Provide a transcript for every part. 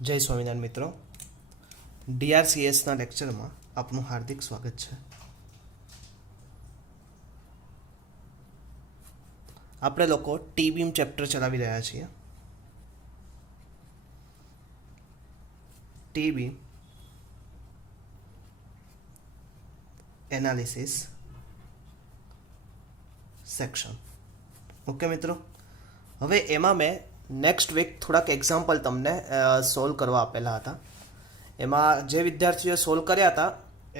જય સ્વામિનારાયણ મિત્રો, ડીઆરસીએસના લેક્ચરમાં આપનું હાર્દિક સ્વાગત છે. આપણે લોકો ટી બીમ ચેપ્ટર ચલાવી રહ્યા છીએ. T beam analysis section. Okay મિત્રો, હવે એમાં મેં નેક્સ્ટ વીક થોડાક એક્ઝામ્પલ તમને સોલ્વ કરવા આપેલા હતા. એમાં જે વિદ્યાર્થીઓએ સોલ્વ કર્યા હતા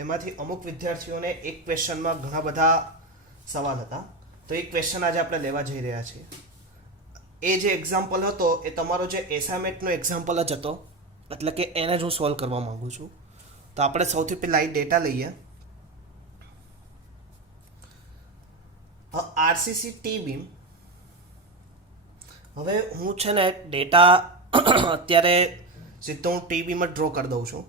એમાંથી અમુક વિદ્યાર્થીઓને એક ક્વેશ્ચનમાં ઘણા બધા સવાલ હતા, તો એ ક્વેશ્ચન આજે આપણે લેવા જઈ રહ્યા છીએ. એ જે એક્ઝામ્પલ હતો એ તમારો જે એસાઇનમેન્ટનો એક્ઝામ્પલ જ હતો, એટલે કે એને જ હું સોલ્વ કરવા માગું છું. તો આપણે સૌથી પહેલાં એ ડેટા લઈએ. RCC T beam. હવે હું છે ને ડેટા અત્યારે સીધો હું ટી બીમ જ ડ્રો કરી દઉં છું.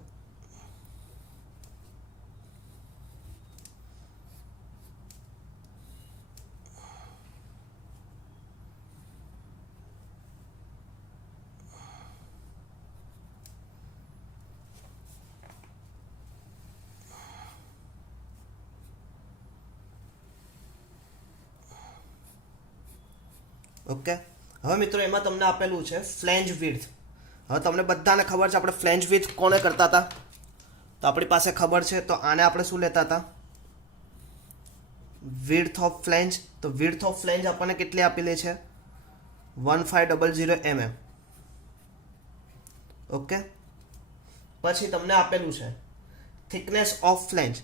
ઓકે, હવે મિત્રો એમાં તમને આપેલું છે ફ્લેંજ વિડ્થ. હવે તમને બધાને ખબર છે આપણે ફ્લેંજ વિડ્થ કોને કરતા હતા, તો આપણી પાસે ખબર છે. તો આને આપણે શું લેતા હતા? Width of flange. તો વિડ્થ ઓફ ફ્લેંજ આપણને કેટલી આપેલી છે? 1500 mm. ઓકે, પછી તમને આપેલું છે થિકનેસ ઓફ ફ્લેંજ.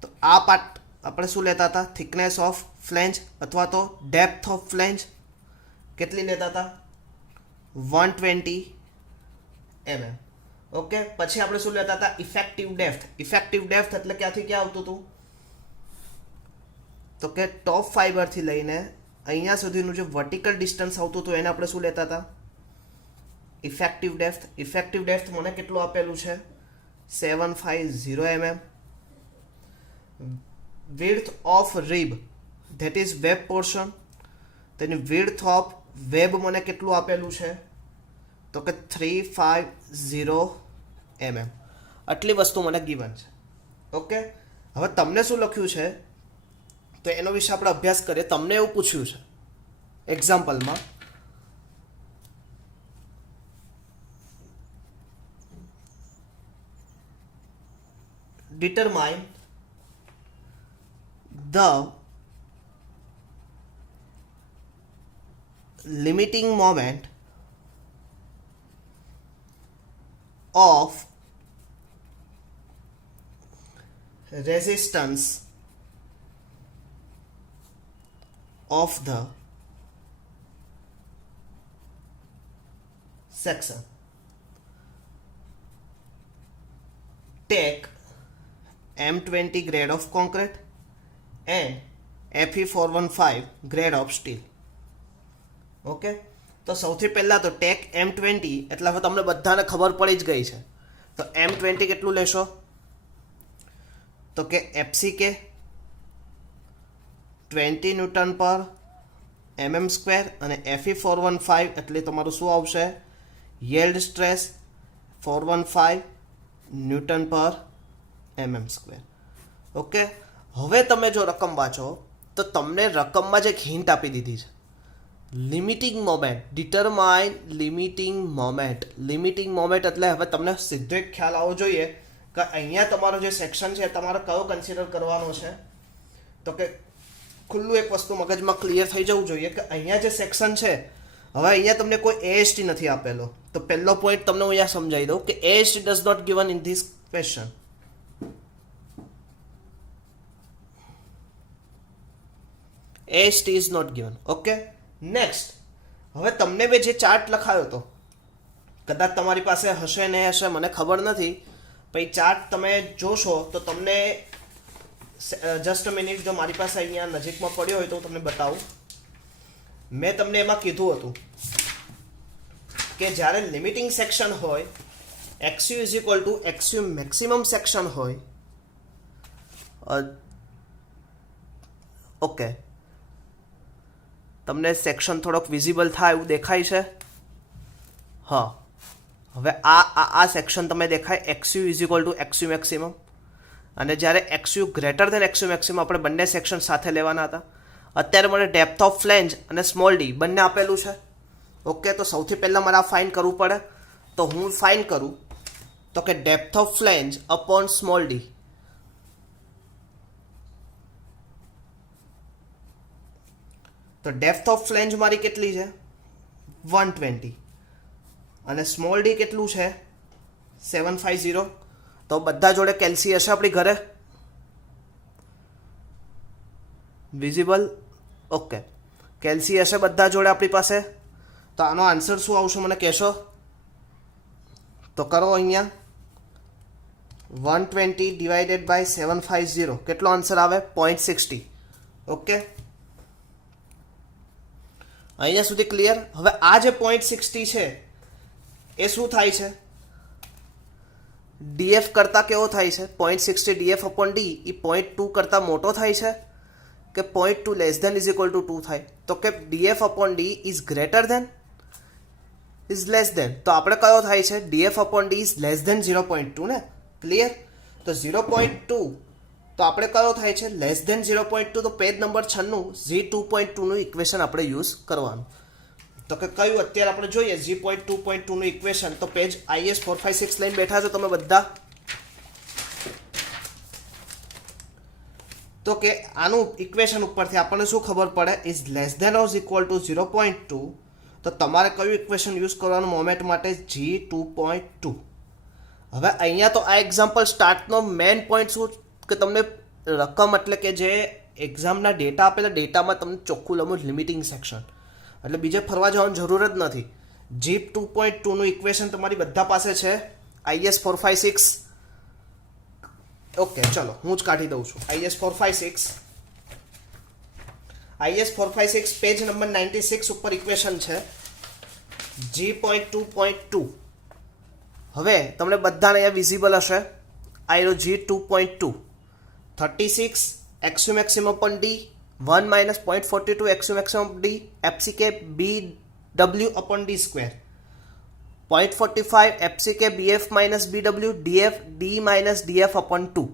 તો આ પાર્ટ આપણે શું લેતા હતા? થિકનેસ ઓફ ફ્લેંજ અથવા તો ડેપ્થ ઓફ ફ્લેંજ કેટલી લેતા હતા? 120 mm. ઓકે, પછી આપણે શું લેતા હતા? Effective depth. ઇફેક્ટિવ ડેપ્થ એટલે ક્યાંથી ક્યાં આવતું હતું? તો કે ટોપ ફાઈબરથી લઈને અહીંયા સુધીનું જે વર્ટિકલ ડિસ્ટન્સ આવતું હતું એને આપણે શું લેતા હતા? Effective depth. ઇફેક્ટિવ ડેપ્થ મને કેટલું આપેલું છે? 750 mm. Width of rib, that is web portion, તેની વિડ્થ ઓફ વેબ મને કેટલું આપેલું છે? તો કે 350 mm. આટલી વસ્તુ મને ગિવન છે. ઓકે, હવે તમને શું લખ્યું છે તો એનો વિશે આપણે અભ્યાસ કરીએ. તમને એવું પૂછ્યું છે એક્ઝામ્પલમાં, determine the limiting moment of resistance of the section. Take M20 grade of concrete and Fe415 grade of steel. Okay, તો સૌથી પહેલાં તો ટેક M20 એટલે હવે તમને બધાને ખબર પડી જ ગઈ છે. તો M20 કેટલું લેશો? તો કે FCK 20 ન્યૂટન પર mm સ્ક્વેર, અને Fe415 એટલે તમારું શું આવશે? યીલ્ડ સ્ટ્રેસ 415 ન્યૂટન પર mm સ્ક્વેર. ઓકે, હવે તમે જો રકમ વાંચો તો તમને રકમમાં જ એક હિન્ટ આપી દીધી છે. Limiting moment, determine limiting moment. Limiting moment એટલે હવે તમને સીધો એક ખ્યાલ આવવો જોઈએ કે અહીંયા તમારો જે સેક્શન છે તમારે કયો કન્સિડર કરવાનો છે. તો કે ખુલ્લું એક વસ્તુ મગજમાં ક્લિયર થઈ જવું જોઈએ કે અહીંયા જે સેક્શન છે, હવે અહીંયા તમને કોઈ AST નથી આપેલો. તો પહેલો પોઈન્ટ તમને હું અહીંયા સમજાવી દઉં કે AST does not given in this question. AST is not given. Okay, next, હવે તમને બે જે ચાર્ટ લખાયો હતો, કદાચ તમારી પાસે હશે ને હશે મને ખબર નથી, પછી ચાર્ટ તમે જોશો તો તમને જસ્ટ મિનિટ, જો મારી પાસે અહીંયા નજીકમાં પડ્યો હોય તો હું તમને બતાવું. મેં તમને એમાં કીધું હતું કે જ્યારે લિમિટિંગ સેક્શન હોય, XU is equal two XU maximum section હોય. ઓકે, તમને સેક્શન થોડોક વિઝિબલ થાય એવું દેખાય છે? હા, હવે આ સેક્શન તમે દેખાય XU is equal two XU maximum, અને જ્યારે XU greater than XU maximum આપણે બંને સેક્શન સાથે લેવાના હતા. અત્યારે મને ડેપ્થ ઓફ ફ્લેંજ અને સ્મોલ ડી બંને આપેલું છે. ઓકે, તો સૌથી પહેલાં મારે આ ફાઇન કરવું પડે. તો હું ફાઇન કરું તો કે depth of flange upon small D. તો ડેપ્થ ઓફ ફ્લેંજ મારી કેટલી છે 120 અને સ્મોલ ડી કેટલું છે 750. તો બધા જોડે કેલ્સી હશે આપણી ઘરે વિઝિબલ. ઓકે, કેલ્સી હશે બધા જોડે આપણી પાસે. તો આનો આન્સર શું આવશે મને કહેશો? તો કરો અહીંયા 120 ડિવાઇડેડ બાય 750 કેટલો આન્સર આવે 0.60. ઓકે, અહીંયા સુધી ક્લિયર. હવે આ જે 0.60 છે એ શું થાય છે ડીએફ કરતાં કેવો થાય છે 0.60 ડીએફ અપોન ડી એ 0.2 કરતાં મોટો થાય છે કે 0.2 less than is equal to 2 થાય? તો કે DF upon D is greater than is less than. તો આપણે કયો થાય છે DF upon D is less than 0.2 ને. ક્લિયર. તો 0.2 તો આપણે કયો થાય છે લેસ દેન 0.2. તો પેજ નંબર 96 G2.2 નું ઇક્વેશન આપણે યુઝ કરવાનું. તો કે કયું અત્યારે આપણે જોઈએ G.2.2 નું ઇક્વેશન. તો પેજ IS 456 લઈને બેઠા છો તમે બધા. તો કે આનું ઇક્વેશન ઉપરથી આપણને શું ખબર પડે is less than or equal to 0.2. તો તમારે કયું ઇક્વેશન યુઝ કરવાનું મોમેન્ટ માટે G2.2. હવે અહીંયા તો આ એક્ઝામ્પલ સ્ટાર્ટનો મેઇન પોઈન્ટ શું કે તમને રકમ એટલે કે જે એક્ઝામના ડેટા આપેલા ડેટામાં તમને ચોખ્ખું લમું લિમિટિંગ સેક્શન, એટલે બીજે ફરવા જવાની જરૂર જ નથી. G2.2 નું ઇક્વેશન તમારી બધા પાસે છે IS 456. ઓકે, ચલો હું જ કાઢી દઉં છું. IS 456 પેજ નંબર 96 ઉપર ઇક્વેશન છે G.2.2. હવે તમને બધાને અહીંયા વિઝિબલ હશે. આયરો G2.2 36 XU maximum upon D 1 minus 0.42 XU maximum D FCK BW upon D square 0.45 FCK BF minus BW DF D minus DF upon 2.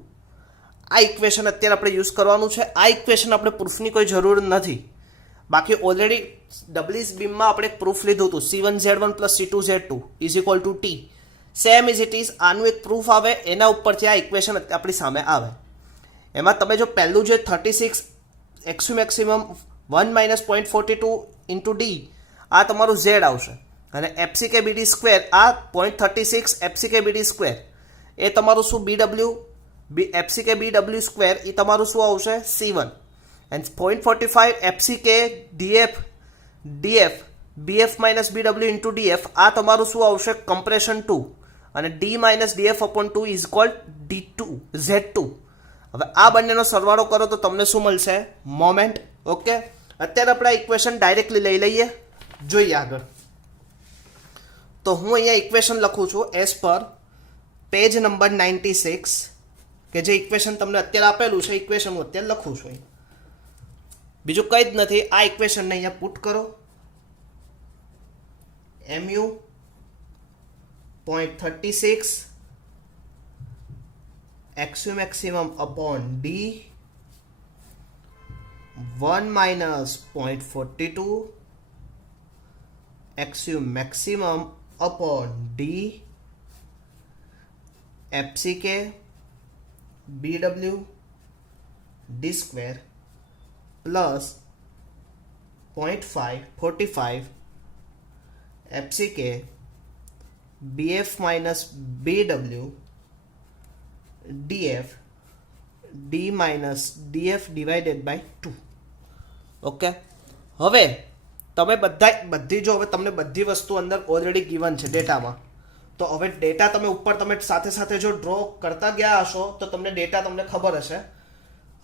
આ ઇક્વેશન અત્યારે આપણે યુઝ કરવાનું છે. આ ઇક્વેશન આપણે પ્રૂફની કોઈ જરૂર નથી. બાકી ઓલરેડી ડબલ્યુસ બીમમાં આપણે પ્રૂફ લીધું હતું C1Z1 plus C2Z2 is equal to T. Same is it is આનું એક પ્રૂફ આવે, એના ઉપરથી આ ઇક્વેશન આપણી સામે આવે. એમાં તમે જો પહેલું જે 36 XU maximum 1 minus 0.42 into D આ તમારું ઝેડ આવશે, અને FCK BD સ્ક્વેર આ 0.36 FCK BD સ્ક્વેર એ તમારું શું BW FCK BW સ્ક્વેર એ તમારું શું આવશે C1, and 0.45 FCK DF BF minus BW into DF આ તમારું શું આવશે કમ્પ્રેશન 2, અને D minus DF upon 2 is called D2 Z2. હવે આ બંનેનો સરવાળો કરો તો તમને શું મળશે મોમેન્ટ. ઓકે, અત્યારે આપણે આ ઇક્વેશન ડાયરેક્ટલી લઈ લઈએ, જોઈએ આગળ. તો હું અહીંયા ઇક્વેશન લખું છું એઝ પર પેજ નંબર 96 કે જે ઇક્વેશન તમને અત્યારે આપેલું છે ઇક્વેશન હું અત્યારે લખું છું. બીજું કંઈ જ નથી. આ ઇક્વેશનને અહીંયા પુટ કરો. MU 0.36 XU maximum upon D 1 minus 0.42 XU maximum upon D FCK BW D square plus 0.45 FCK BF minus BW DF D minus DF divided by 2. Okay, હવે તમે બધી જો હવે તમને બધી વસ્તુ અંદર ઓલરેડી ગિવન છે ડેટામાં, તો હવે ડેટા તમે ઉપર તમે સાથે સાથે જો ડ્રો કરતા ગયા હશો તો તમને ડેટા તમને ખબર હશે.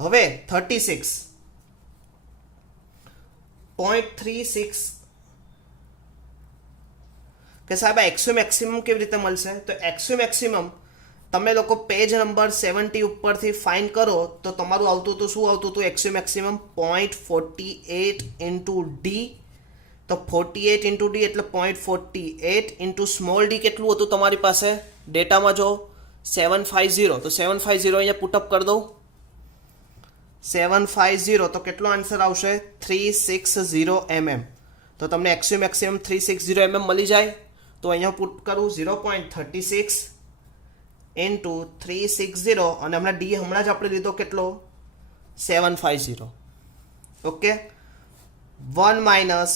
હવે 36.36 કે સાહેબ XU મેક્સિમમ કેવી રીતે મળશે? તો XU મેક્સિમમ તમે લોકો પેજ નંબર 70 ઉપરથી ફાઇન્ડ કરો તો તમારું આવતું હતું શું આવતું હતું XU મેક્સિમમ 0.48 ઇન્ટુ D તો 48 ઇન્ટુ ડી એટલે 0.48 ઇન્ટુ સ્મોલ ડી કેટલું હતું તમારી પાસે ડેટામાં જો 750, તો 750 અહીંયા પુટઅપ કરી દઉં 750, તો કેટલો આન્સર આવશે 360 mm. તો તમને એક્સ્યુ મેક્સિમમ 360 mm મળી જાય. તો અહીંયા પુટ કરું 0.36 ઇન્ટુ 360 અને હમણાં ડી હમણાં જ આપણે લીધો કેટલો 750. ઓકે 1 માઇનસ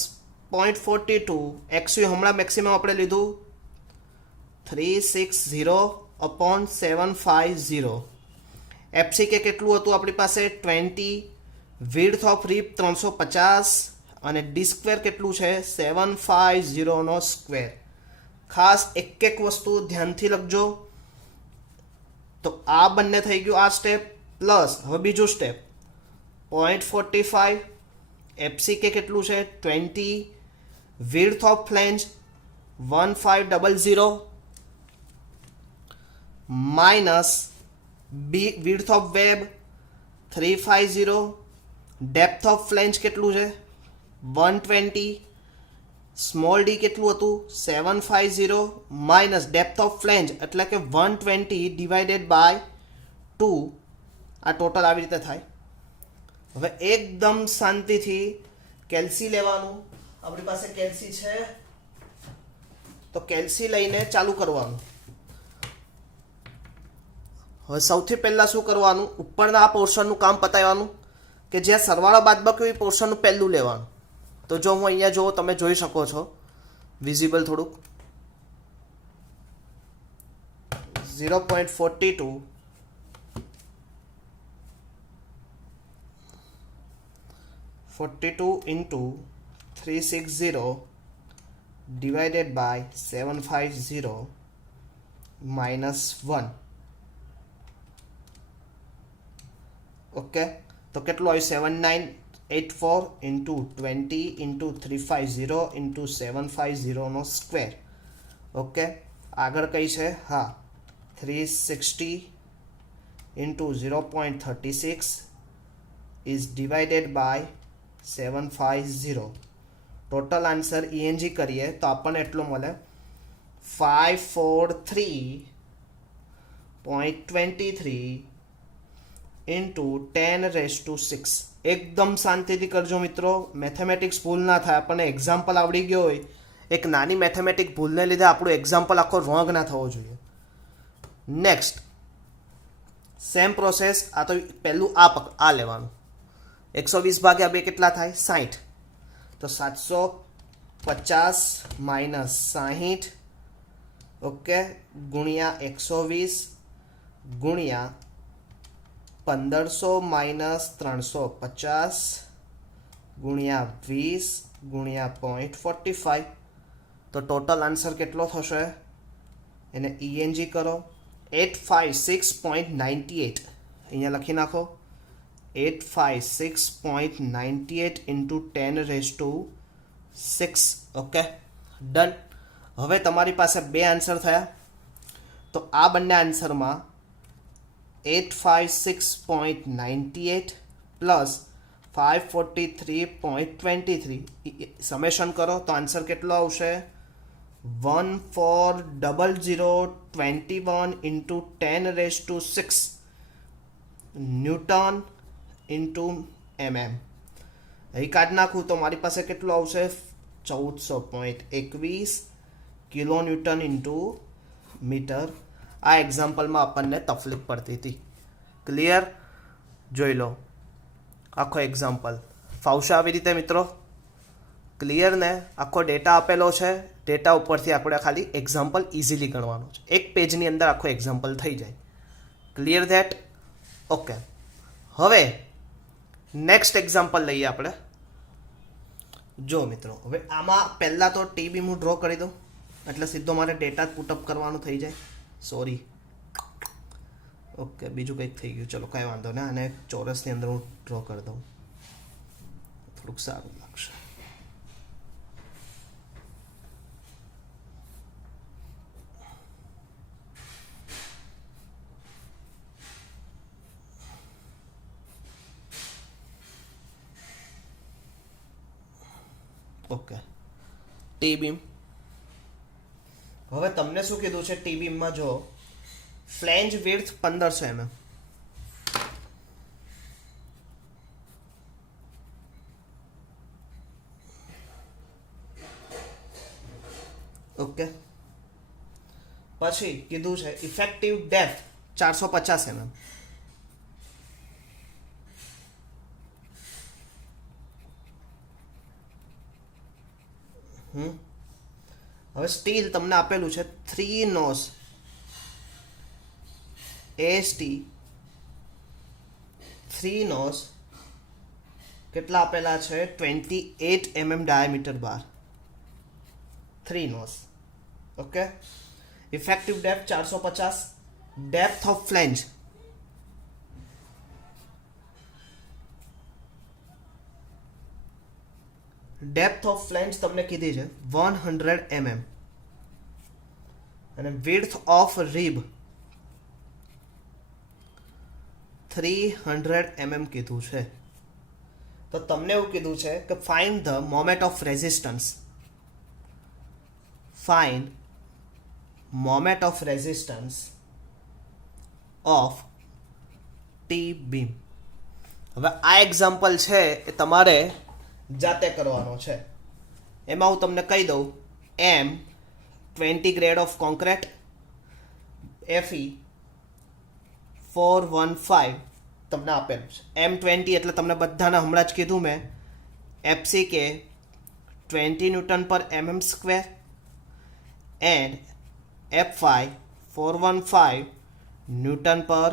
0.42 એક્સ્યુ હમણાં મેક્સિમમ આપણે લીધું 360 અપોન 750. એફસીકે કેટલું હતું આપણી પાસે 20, વિડ્થ ઓફ રીપ 350 અને ડી સ્ક્વેર કેટલું છે 750 નો સ્ક્વેર. ખાસ એક એક વસ્તુ ધ્યાનથી લખજો. તો આ બંને થઈ ગયું આ સ્ટેપ. પ્લસ હવે બીજું સ્ટેપ 0.45 એફસીકે કેટલું છે 20, width of flange 1500 minus width of web 350, depth of flange કેટલું છે 120, સ્મોલ ડી કેટલું હતું 750 માઇનસ ડેપ્થ ઓફ ફ્લેંજ એટલે કે 120 ડિવાઇડેડ બાય 2. આ ટોટલ આવી રીતે થાય. હવે એકદમ શાંતિથી કેલ્સી લેવાનું. આપણી પાસે કેલ્સી છે તો કેલ્સી લઈને ચાલુ કરવાનું. હવે સૌથી પહેલાં શું કરવાનું ઉપરના આ પોર્શનનું કામ પતાવવાનું કે જ્યાં સરવાળા બાદબાકી એ પોર્શનનું પહેલું લેવાનું. તો જો હું અહીંયા જો તમે જોઈ શકો છો વિઝિબલ થોડુંક 0.42 into 360 divided by 750 minus 1. Okay તો કેટલું આવ્યું 7984 into 20 into 350 into 750 નો સ્ક્વેર. ઓકે આગળ કઈ છે હા 360 into 0.36 is divided by 750. Total answer ENG કરીએ તો આપણને એટલો મળે 543.23 ઇન્ટુ 10⁻6. એકદમ શાંતિથી કરજો મિત્રો, મેથેમેટિક્સ ભૂલ ના થાય. આપણને એક્ઝામ્પલ આવડી ગયો હોય, એક નાની મેથેમેટિક ભૂલને લીધે આપણું એક્ઝામ્પલ આખો રોંગ ના થવો જોઈએ. Next same process. આ તો પહેલું આ લેવાનું 120 ભાગ્યા 2 કેટલા થાય 60. તો 750 માઇનસ 60 ઓકે ગુણ્યા 120 ગુણ્યા 1500 માઇનસ 350 ગુણ્યા 20 ગુણ્યા 0.45. તો ટોટલ આન્સર કેટલો થશે એને ENG કરો 856.98. અહીંયા લખી નાખો 856.98 into 10⁻6. Okay done. હવે તમારી પાસે બે આન્સર થયા. તો આ બંને આન્સરમાં 856.98 પ્લસ 543.23 સમેશન કરો તો આન્સર કેટલો આવશે 140021 into 10⁻6 ન્યૂટન ઇન્ટુ mm. અહીં કાઢી નાખું તો મારી પાસે કેટલું આવશે 1421 કિલો ન્યૂટન ઇન્ટુ મીટર. આ એક્ઝામ્પલમાં આપણને તકલીફ પડતી હતી. ક્લિયર? જોઈ લો આખો એક્ઝામ્પલ. ફાવશે આવી રીતે મિત્રો? ક્લિયર ને? આખો ડેટા આપેલો છે, ડેટા ઉપરથી આપણે ખાલી એક્ઝામ્પલ ઇઝીલી ગણવાનું છે. એક પેજની અંદર આખો એક્ઝામ્પલ થઈ જાય. Clear that? ઓકે. હવે નેક્સ્ટ એક્ઝામ્પલ લઈએ આપણે. જો મિત્રો હવે આમાં પહેલાં તો ટી બી હું ડ્રો કરી દઉં એટલે સીધો મારે ડેટા જ પુટઅપ કરવાનું થઈ જાય. સોરી. ઓકે બીજું કંઈક થઈ ગયું. ચલો કાંઈ વાંધો નહીં. અને ચોરસની અંદર હું ડ્રો કરી દઉં થોડુંક સારું લાગશે. Okay T beam. હવે તમને શું કીધું છે ટી બીમમાં? જો ફ્લેંજ વિડ્થ 1500 mm. ઓકે. પછી કીધું છે ઇફેક્ટિવ ડેપ્થ 450 mm. હવે સ્ટીલ તમને આપેલું છે 3 નોઝ AST 3 નોઝ કેટલા આપેલા છે? 28 mm diameter bar. 3 nos. Okay. Effective depth 450. Depth of flange તમને કીધી છે 100 mm અને વિડ્થ ઓફ રીબ 300 mm કીધું છે. તો તમને એવું કીધું છે કે find the moment of resistance. Find moment of resistance of T beam. હવે આ એક્ઝામ્પલ છે એ તમારે જાતે કરવાનો છે. એમાં હું તમને કહી દઉં M20 grade of concrete FE 415 તમને આપેલું છે. M20 એટલે તમને બધાને હમણાં જ કીધું મેં. FCK 20 ન્યૂટન પર mm square and FI 415 newton પર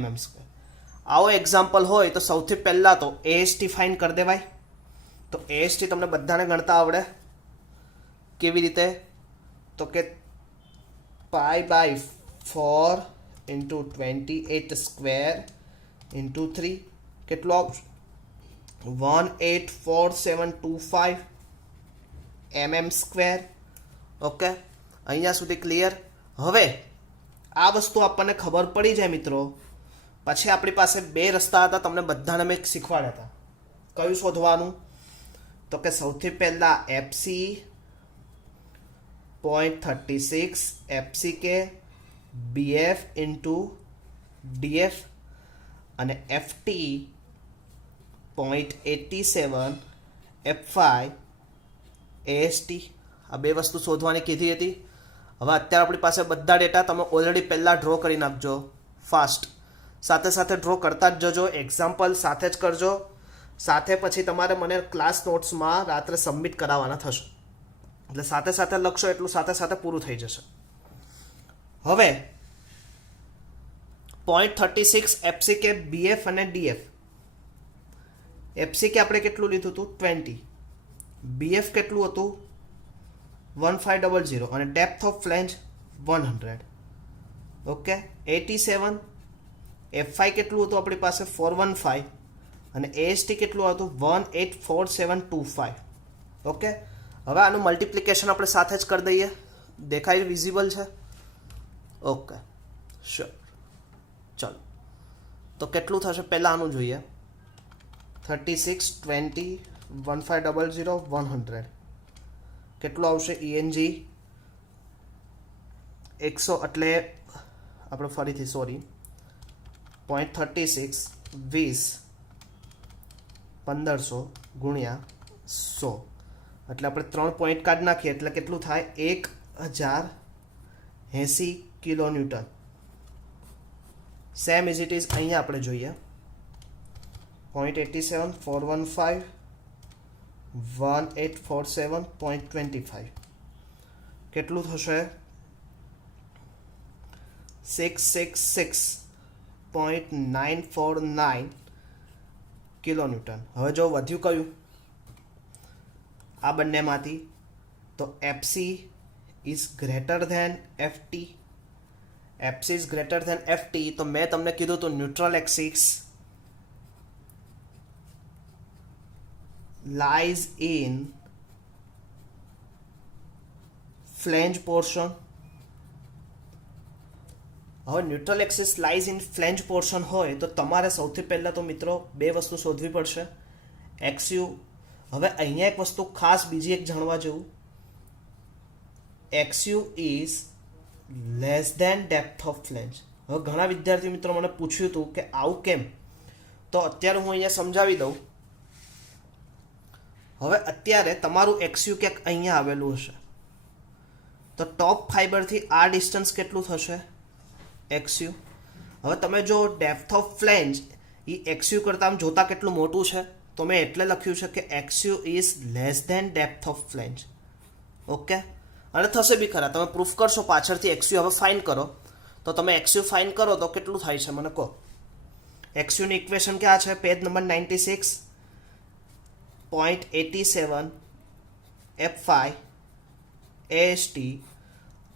mm સ્ક્વેર. આવો એક્ઝામ્પલ હોય તો સૌથી પહેલાં તો AST ફાઇન કરી દેવાય. તો AST તમને બધાને ગણતા આવડે. કેવી રીતે? તો કે π/4 ઇન્ટુ 28 સ્ક્વેર ઇન્ટુ 3 કેટલો આવશે? 184725 mm સ્ક્વેર. ઓકે, અહીંયા સુધી ક્લિયર. હવે આ વસ્તુ આપણને ખબર પડી જાય મિત્રો, પછી આપણી પાસે બે રસ્તા હતા, તમને બધાને મેં શીખવાડ્યા હતા. કયું શોધવાનું? તો કે સૌથી પહેલા FC 0.36 FCK BF into DF અને FT 0.87 FI AST. આ બે વસ્તુ શોધવાની કીધી હતી. હવે અત્યારે આપણી પાસે બધા ડેટા તમે ઓલરેડી પહેલાં ડ્રો કરી નાખજો ફાસ્ટ. સાથે સાથે ડ્રો કરતા જ જજો, એક્ઝામ્પલ સાથે જ કરજો. સાથે પછી તમારે મને ક્લાસ નોટ્સમાં રાત્રે સબમિટ કરાવવાના થશે. એટલે સાથે સાથે લખશો એટલું સાથે સાથે પૂરું થઈ જશે. હવે 0.36 FCK BF અને DF. FCK આપણે કેટલું લીધું હતું? 20. BF કેટલું હતું? 1500 અને depth of flange 100. Okay, 87. FI કેટલું હતું આપણી પાસે? 415 અને AST કેટલું હતું? 184725. ઓકે, હવે આનું મલ્ટિપ્લિકેશન આપણે સાથે જ કરી દઈએ. દેખાય વિઝિબલ છે? Okay, sure. ચલો, તો કેટલું થશે પહેલાં આનું જોઈએ. 36 20 1500 100 કેટલું આવશે? ENG 100 એટલે આપણે ફરીથી 0.36 20 1500 ગુણ્યા 100 એટલે આપણે 3 પોઈન્ટ કાઢ નાખીએ એટલે કેટલું થાય? 1080 kilo newton. Same is it is અહીંયા આપણે જોઈએ 0.87 415 1847.25 કેટલું થશે? 666.949 કિલો ન્યૂટન. હવે જો વધ્યું કયું આ બંનેમાંથી? તો FC is greater than FT. FC is greater than FT. તો મેં તમને કીધું હતું neutral axis lies in flange portion. હવે neutral axis lies in flange portion હોય તો તમારે સૌથી પહેલાં તો મિત્રો બે વસ્તુ શોધવી પડશે. XU. હવે અહીંયા એક વસ્તુ ખાસ બીજી એક જાણવા જેવું XU is less than depth of flange. હવે ઘણા વિદ્યાર્થી મિત્રો મને પૂછ્યું હતું કે આવું કેમ, તો અત્યારે હું અહીંયા સમજાવી દઉં. હવે અત્યારે તમારું XU ક્યાંક અહીંયા આવેલું હશે, તો ટોપ ફાઈબરથી આ ડિસ્ટન્સ કેટલું થશે? XU. હવે તમે જો depth of flange A XU કરતાં આમ જોતાં કેટલું મોટું છે, તો મેં એટલે લખ્યું છે કે XU is less than depth of flange. Okay, અને થશે બી ખરા. તમે પ્રૂફ કરશો પાછળથી. XU હવે ફાઇન કરો, તો તમે XU ફાઇન કરો તો કેટલું થાય છે મને કહો. XU ની ઇક્વેશન ક્યાં છે? Page number 96.87 F5 AST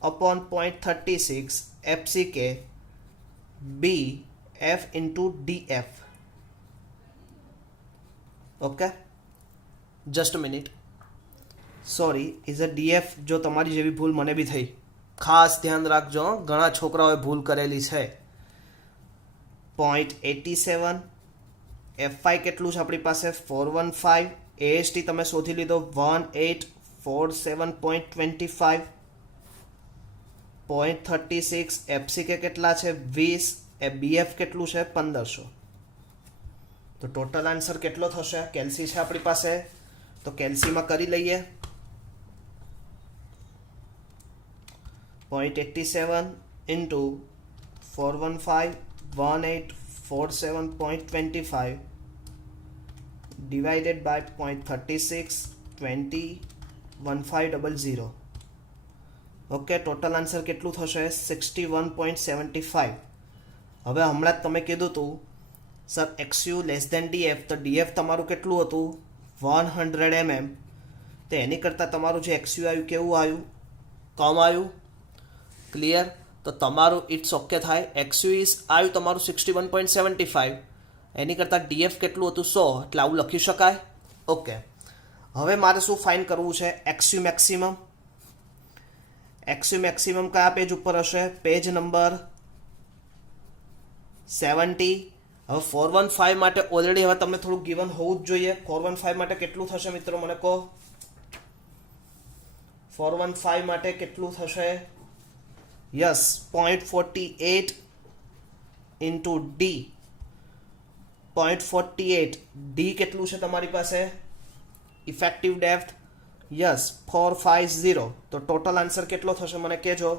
upon 0.36 FCK B F into DF. Okay, just minute, sorry, is a DF. જો તમારી જેવી ભૂલ મને બી થઈ, ખાસ ધ્યાન રાખજો, ઘણા છોકરાઓએ ભૂલ કરેલી છે. 0.87 F5 કેટલું છે આપણી પાસે? 415. AST તમે શોધી લીધો 1847.25. 0.36 FCK કેટલા છે? 20. BF કેટલું છે? 1500. તો ટોટલ આન્સર કેટલો થશે? કેલ્સી છે આપણી પાસે, તો કેલ્સીમાં કરી લઈએ. 0.87 into 415 1847.25 divided by 0.36 20 1500. Okay, total answer કેટલું થશે? 61.75. હવે હમણાં જ તમે કીધું હતું sir XU less than DF, તો DF તમારું કેટલું હતું? 100 mm. તો એની કરતાં તમારું જે XU આવ્યું કેવું આવ્યું? કમ આવ્યું. ક્લિયર? તો તમારું ઇટ્સ ઓકે થાય. XU ઇઝ આવ્યું તમારું 61.75, એની કરતાં DF કેટલું હતું? 100. એટલે આવું લખી શકાય. ઓકે, હવે મારે શું ફાઇન કરવું છે? XU maximum. XU મેક્સિમમ કયા પેજ ઉપર હશે? Page number 70. હવે 415 માટે ઓલરેડી હવે તમને થોડું ગિવન હોવું જ જોઈએ. 415 માટે કેટલું થશે મિત્રો મને કહો? 415 માટે કેટલું થશે? Yes, 0.48 into D. 0.48 D કેટલું છે તમારી પાસે? Effective depth. યસ, 450. તો ટોટલ આન્સર કેટલો થશે મને કહેજો.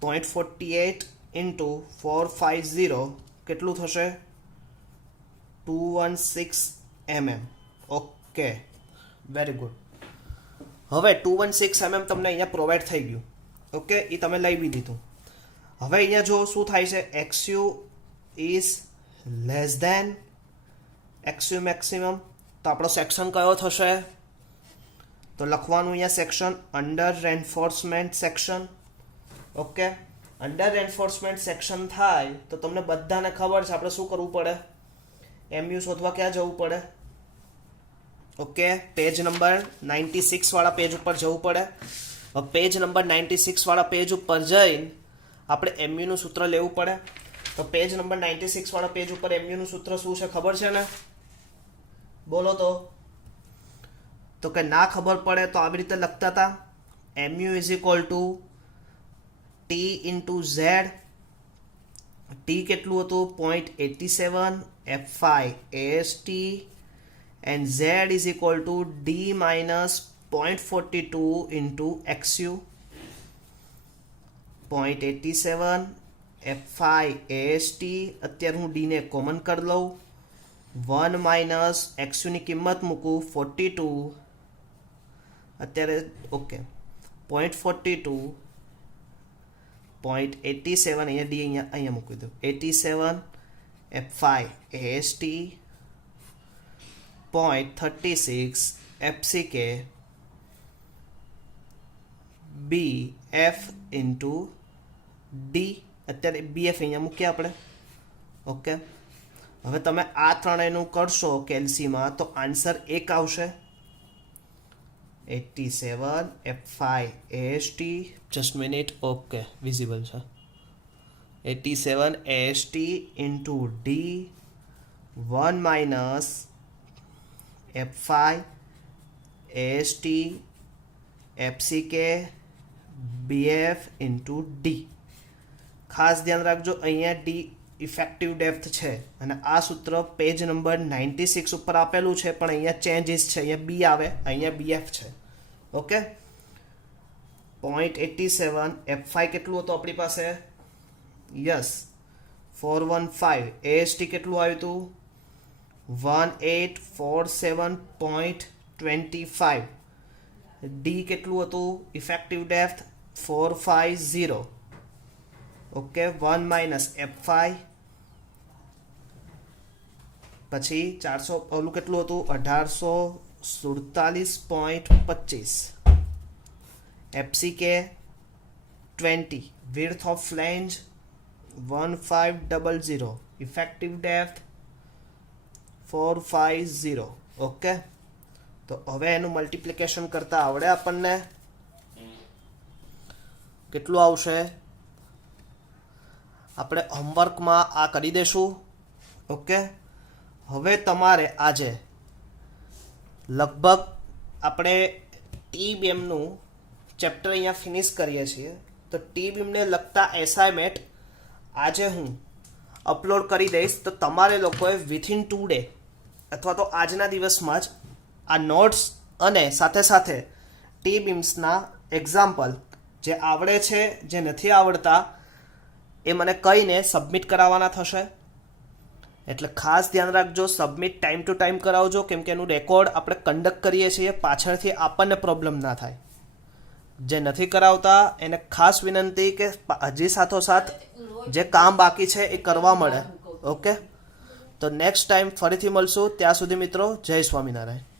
0.48 into 450 કેટલું થશે? 216 mm. Okay, very good. હવે 216 mm તમને અહીંયા પ્રોવાઈડ થઈ ગયું. ઓકે, એ તમે લઈ બી દીધું. હવે અહીંયા જો શું થાય છે? XU is less than XU maximum. તો આપણો સેક્શન કયો થશે? તો લખવાનું અહીંયા section under reinforcement section. Okay, under reinforcement section થાય તો તમને બધાને ખબર છે આપણે શું કરવું પડે? MU શોધવા ક્યાં જવું પડે? ઓકે, પેજ નંબર 96 વાળા પેજ ઉપર જવું પડે. હવે પેજ નંબર 96 વાળા પેજ ઉપર જઈને આપણે MU નું સૂત્ર લેવું પડે. તો પેજ નંબર 96 વાળા પેજ ઉપર MU નું સૂત્ર શું છે ખબર છે ને? બોલો તો કે ના ખબર પડે તો આવી રીતે લખતા હતા. MU is equal to T into Z. T કેટલું હતું? 0.87 F5 AST and Z is equal to D minus 0.42 into XU. 0.87 F5 AST, અત્યારે હું D ને કોમન કરી લઉં. 1 માઇનસ XU ની કિંમત મૂકું 42, અત્યારે ઓકે 0.42 0.87 અહીંયા D અહીંયા મૂકી દઉં. 87 F5 AST 0.36 FCK BF into D. અત્યારે BF અહીંયા મૂકીએ આપણે. ઓકે, હવે તમે આ ત્રણેયનું કરશો કેલ્સીમાં તો આન્સર એક આવશે. 87 F5 AST, just minute. Okay, visible છે. 87 AST into D 1 minus F5 AST FCK BF into D. ખાસ ધ્યાન રાખજો, અહીંયા ડી ઇફેક્ટિવ ડેપ્થ છે અને આ સૂત્ર પેજ નંબર 96 ઉપર આપેલું છે, પણ અહીંયા ચેન્જીસ છે, અહીંયા બી આવે, અહીંયા BF છે. ઓકે, 0.87 F5 કેટલું હતું આપણી પાસે? યસ 415. AST કેટલું આવ્યું હતું? 1847.25. ડી કેટલું હતું? Effective depth 450. Okay, 1 minus F5 પછી 400 ઓલું કેટલું હતું? 1847.25. FCK 20. width of flange 1500. effective depth 450. Okay, તો હવે એનું મલ્ટિપ્લિકેશન કરતા આવડે આપણને? કેટલું આવશે? આપણે હોમવર્કમાં આ કરી દેશું. ઓકે, હવે તમારે આજે લગભગ આપણે ટી બીમનું ચેપ્ટર અહીંયા ફિનિશ કરીએ છીએ. તો ટી બીમને લગતા એસાઇનમેન્ટ આજે હું અપલોડ કરી દઈશ. તો તમારે લોકોએ વિથિન 2 ડે અથવા તો આજના દિવસમાં જ આ નોટ્સ અને સાથે સાથે ટી બીમ્સના એક્ઝામ્પલ જે આવડે છે, જે નથી આવડતા, એ મને કહીને સબમિટ કરાવવાના થશે. એટલે ખાસ ધ્યાન રાખજો, સબમિટ ટાઈમ ટુ ટાઈમ કરાવજો, કેમ કે એનું રેકોર્ડ આપણે કન્ડક્ટ કરીએ છીએ, પાછળથી આપણને પ્રોબ્લેમ ના થાય. જે નથી કરાવતા એને ખાસ વિનંતી કે હજી સાથોસાથ જે કામ બાકી છે એ કરવા મળે. ઓકે, તો નેક્સ્ટ ટાઈમ ફરીથી મળશું. ત્યાં સુધી મિત્રો, જય સ્વામિનારાયણ.